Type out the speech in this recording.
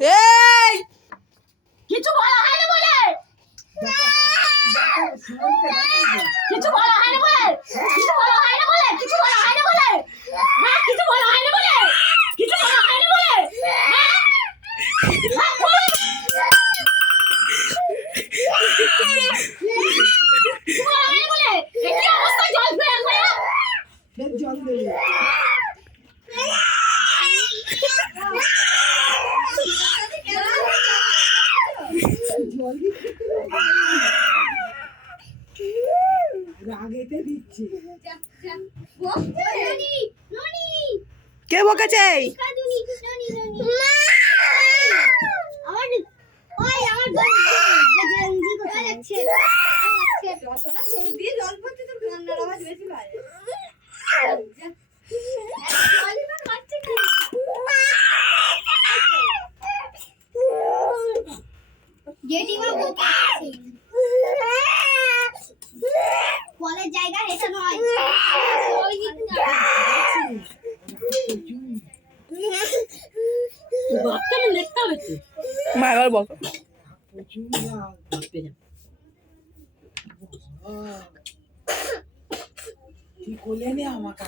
এই কিছু বলা হয়নি বলে কিছু বলা হয়নি বলে কিছু বলা হয়নি বলে কিছু বলা হয়নি বলে কিছু বলা হয়নি বলে কিছু বলা হয়নি বলে কি অবস্থা জল ফেল জল দেবে রাগেতে দিচ্ছে কে বকেছে? কলের জায়গা এটা নয় মাগর বক ঠিক করলে নি আমাকে